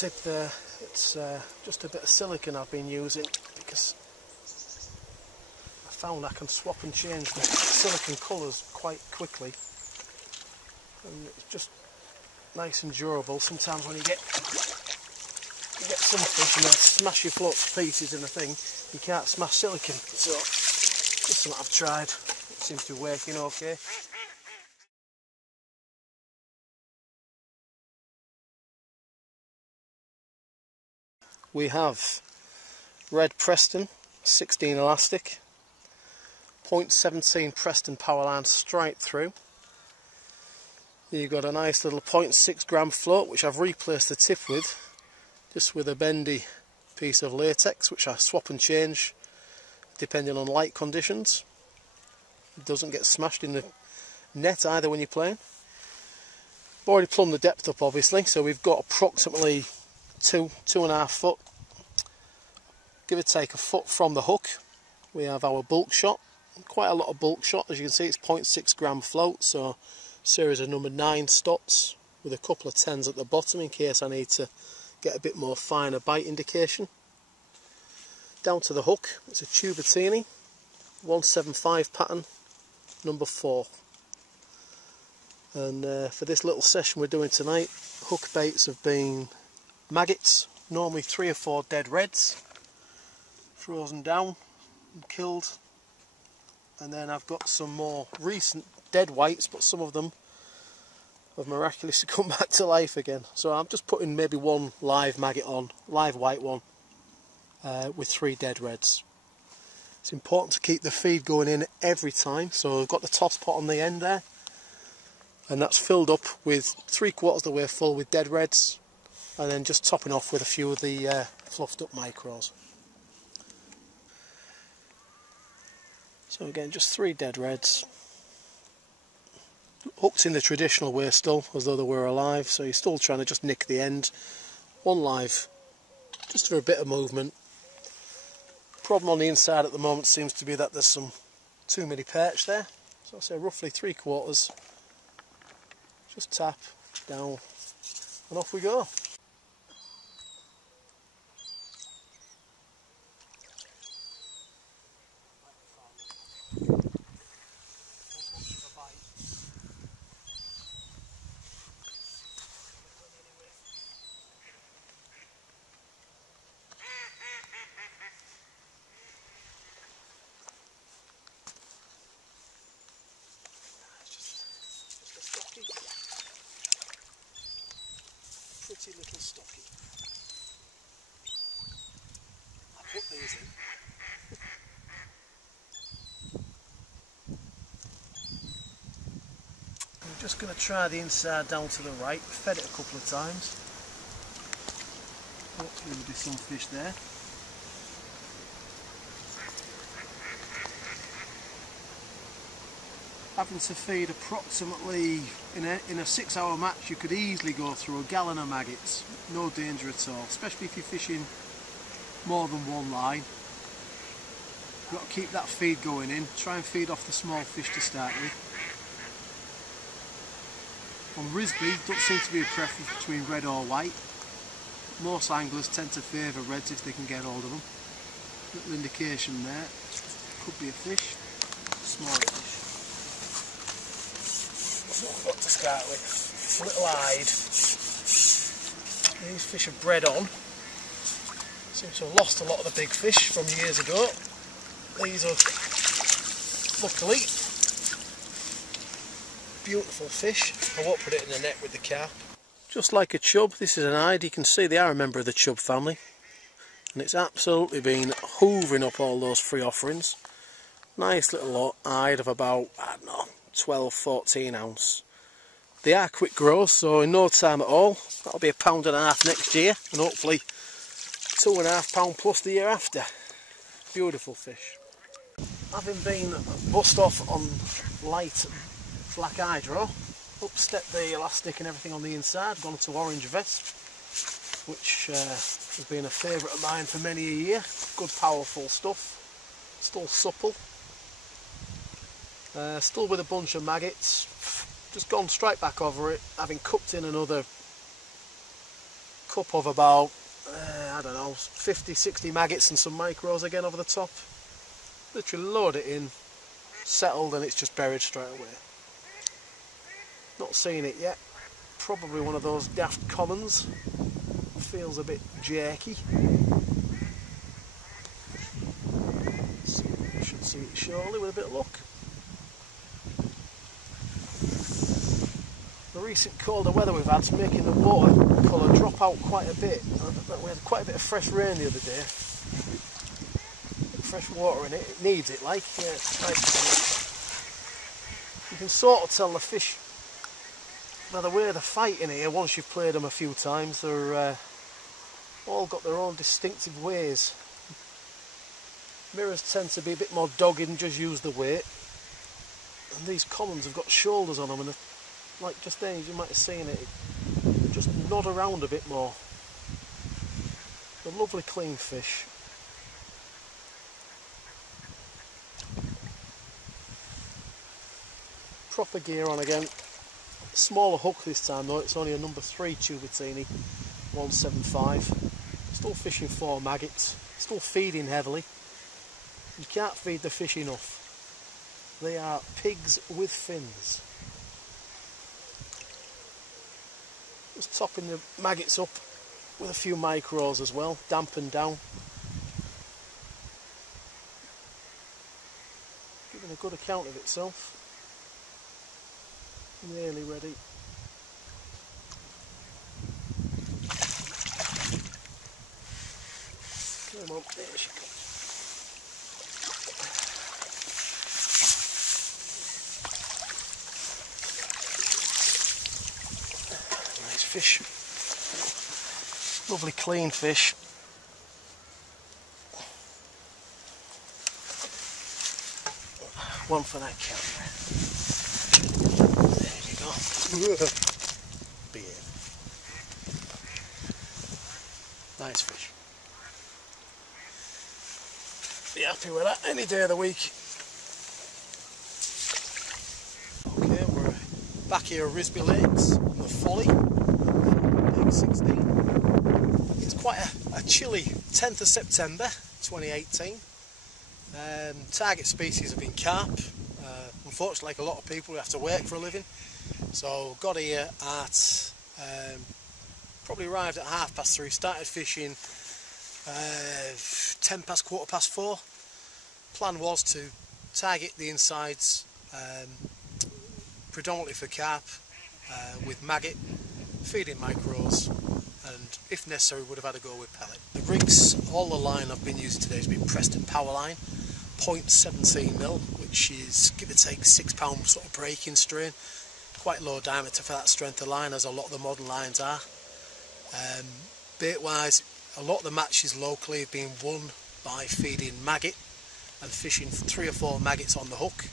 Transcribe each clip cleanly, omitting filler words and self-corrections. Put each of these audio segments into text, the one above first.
tip there. It's just a bit of silicone I've been using because I found I can swap and change the silicone colours quite quickly, and it's just nice and durable. Sometimes when you get some fish and they'll smash your float to pieces in a thing, you can't smash silicone. So this is something I've tried. It seems to be working okay. We have red Preston 16 elastic, 0.17 Preston power line straight through. You've got a nice little 0.6 gram float which I've replaced the tip with, just with a bendy piece of latex which I swap and change depending on light conditions. It doesn't get smashed in the net either when you're playing. I've already plumbed the depth up obviously, so we've got approximately 2.5 foot, give or take a foot from the hook. We have our bulk shot, quite a lot of bulk shot. As you can see, it's 0.6 gram float, so series of number 9 stots with a couple of 10s at the bottom in case I need to get a bit more finer bite indication. Down to the hook, it's a Tubertini 175 pattern number 4. And for this little session we're doing tonight, hook baits have been maggots, normally 3 or 4 dead reds, frozen down and killed, and then I've got some more recent dead whites, but some of them have miraculously come back to life again. So I'm just putting maybe one live maggot on, live white one, with 3 dead reds. It's important to keep the feed going in every time, so I've got the toss pot on the end there, and that's filled up with 3/4 of the way full with dead reds, and then just topping off with a few of the fluffed up micros. So again, just 3 dead reds, hooked in the traditional way still, as though they were alive, so you're still trying to just nick the end. One live, just for a bit of movement. Problem on the inside at the moment seems to be that there's some too many perch there, so I'll say roughly 3/4. Just tap down and off we go. Pretty little stocky. I put these in. I'm just going to try the inside down to the right. Fed it a couple of times. Hopefully there'll be some fish there. Having to feed approximately, in a 6-hour match, you could easily go through a gallon of maggots, no danger at all, especially if you're fishing more than one line. You've got to keep that feed going in, try and feed off the small fish to start with. On Risby, don't seem to be a preference between red or white. Most anglers tend to favour reds if they can get hold of them. Little indication there, could be a fish, small fish. What we've got to start with, little eyed. These fish are bred on. Seem to have lost a lot of the big fish from years ago. These are luckily beautiful fish. I won't put it in the net with the carp. Just like a chub, this is an eyed. You can see they are a member of the chub family, and it's absolutely been hoovering up all those free offerings. Nice little eyed of about, I don't know, 12-14 ounce. They are quick growth, so in no time at all that'll be £1.5 next year, and hopefully £2.5 plus the year after. Beautiful fish. Having been bust off on light black hydro, up stepped the elastic and everything on the inside, gone to orange vest, which has been a favourite of mine for many a year. Good powerful stuff, still supple. Still with a bunch of maggots, just gone straight back over it, having cooked in another cup of about, I don't know, 50, 60 maggots and some micros again over the top. Literally load it in, settled, and it's just buried straight away. Not seen it yet. Probably one of those daft commons. Feels a bit jerky. Should see it shortly with a bit of luck. The recent colder weather we've had is making the water colour drop out quite a bit. We had quite a bit of fresh rain the other day. Fresh water in it. It needs it, like. Yeah, it's nice. You can sort of tell the fish by the way they're fighting here. Once you've played them a few times, they're all got their own distinctive ways. Mirrors tend to be a bit more dogged and just use the weight. And these commons have got shoulders on them, and like just then you might have seen it, just nod around a bit more. A lovely clean fish. Proper gear on again. Smaller hook this time though, it's only a number 3 Tubertini 175. Still fishing for maggots, still feeding heavily. You can't feed the fish enough. They are pigs with fins. Just topping the maggots up with a few micros as well, dampened down. Giving a good account of itself. Nearly ready. Come on, there she comes. Nice fish. Lovely clean fish. One for that camera. There you go. Beard. Nice fish. Be happy with that any day of the week. Okay, we're back here at Risby Lakes on the Folly, Lake 16. It's quite a chilly 10th of September 2018. Target species have been carp. Unfortunately, like a lot of people, we have to work for a living. So got here at, probably arrived at 3:30, started fishing 10 past, 4:15. Plan was to target the insides predominantly for carp with maggot, feeding micros, and if necessary would have had to go with pellet. The rigs, all the line I've been using today has been Preston Power Line, 0.17mm, which is give or take £6 sort of breaking strain. Quite low diameter for that strength of line, as a lot of the modern lines are. Bait wise, a lot of the matches locally have been won by feeding maggot and fishing 3 or 4 maggots on the hook.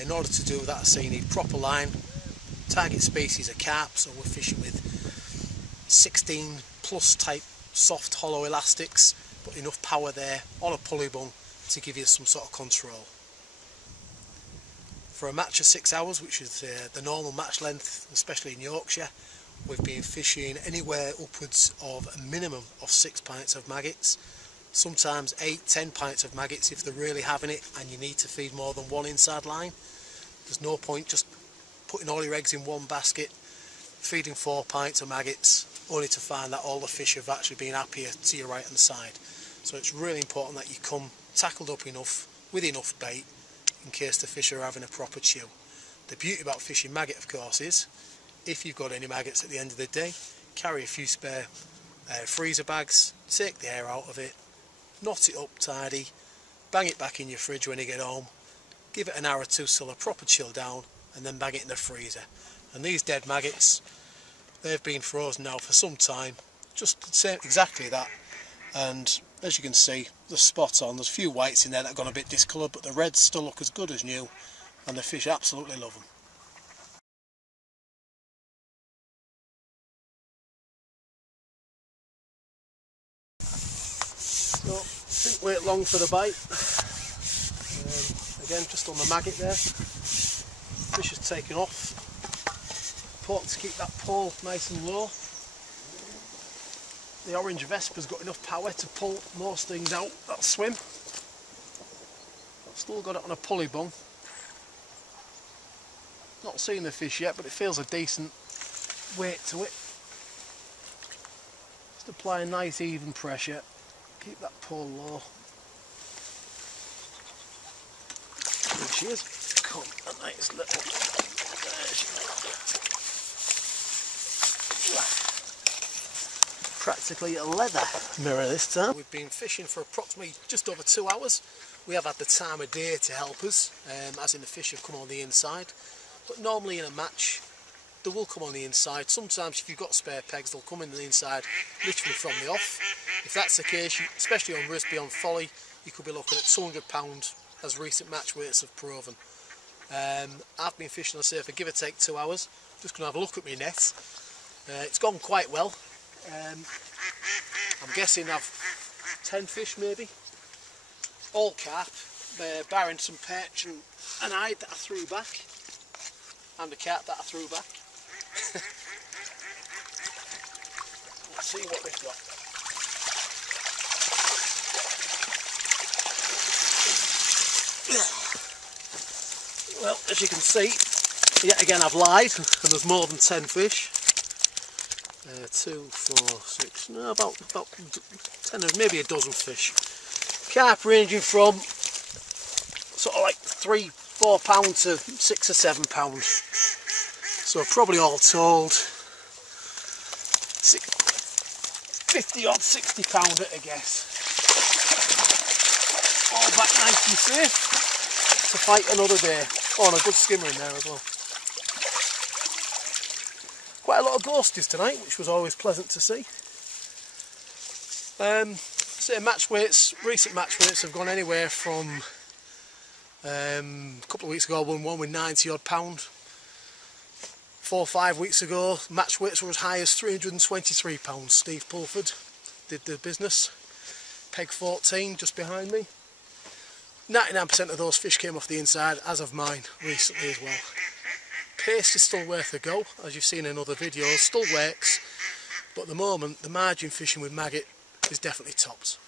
In order to do that, so you need proper line. Target species are carp, so we're fishing with 16 plus type soft hollow elastics, but enough power there on a pulley bung to give you some sort of control. For a match of 6 hours, which is the normal match length, especially in Yorkshire, we've been fishing anywhere upwards of a minimum of 6 pints of maggots, sometimes 8-10 pints of maggots if they're really having it and you need to feed more than one inside line. There's no point just putting all your eggs in one basket, feeding 4 pints of maggots, only to find that all the fish have actually been happier to your right hand side. So it's really important that you come tackled up enough, with enough bait, in case the fish are having a proper chew. The beauty about fishing maggot, of course, is if you've got any maggots at the end of the day, carry a few spare freezer bags, take the air out of it, knot it up tidy, bang it back in your fridge when you get home, give it an hour or two till they're proper chill down, and then bang it in the freezer. And these dead maggots, they've been frozen now for some time, just the same, exactly that. And as you can see, they're spot on. There's a few whites in there that have gone a bit discoloured, but the reds still look as good as new, and the fish absolutely love them. So, didn't wait long for the bite. Again, just on the maggot there. Fish has taken off. Important to keep that pole nice and low. the orange Vespa's got enough power to pull most things out that swim. Still got it on a pulley bung. Not seen the fish yet, but it feels a decent weight to it. Just apply a nice even pressure. Keep that pull low. There she is. Come, a nice little. There she is. Practically a leather mirror this time. We've been fishing for approximately just over 2 hours. We have had the time of day to help us, as in the fish have come on the inside. But normally in a match, they will come on the inside. Sometimes if you've got spare pegs, they'll come in the inside literally from the off. If that's the case, especially on Risby, on Folly, you could be looking at £200 as recent match weights have proven. I've been fishing, I say, for give or take 2 hours. Just going to have a look at my net. It's gone quite well. I'm guessing I've 10 fish maybe. All carp, barring some perch and an hide that I threw back. And a carp that I threw back. Let's see what we've got. Well, as you can see, yet again I've lied, and there's more than 10 fish. 2, 4, 6, no, about 10, maybe a dozen fish. Carp ranging from sort of like £3-4 to £6 or £7. So probably all told 50 odd, £60 at a guess. All back nice and safe to fight another day. Oh, and a good skimmer in there as well. Quite a lot of ghosties tonight, which was always pleasant to see. Say match weights, recent match weights have gone anywhere from a couple of weeks ago I won one with 90 odd pound. 4 or 5 weeks ago match weights were as high as £323. Steve Pulford did the business. Peg 14 just behind me. 99% of those fish came off the inside, as of mine recently as well. Paste is still worth a go, as you've seen in other videos, still works, but at the moment the margin fishing with maggot is definitely tops.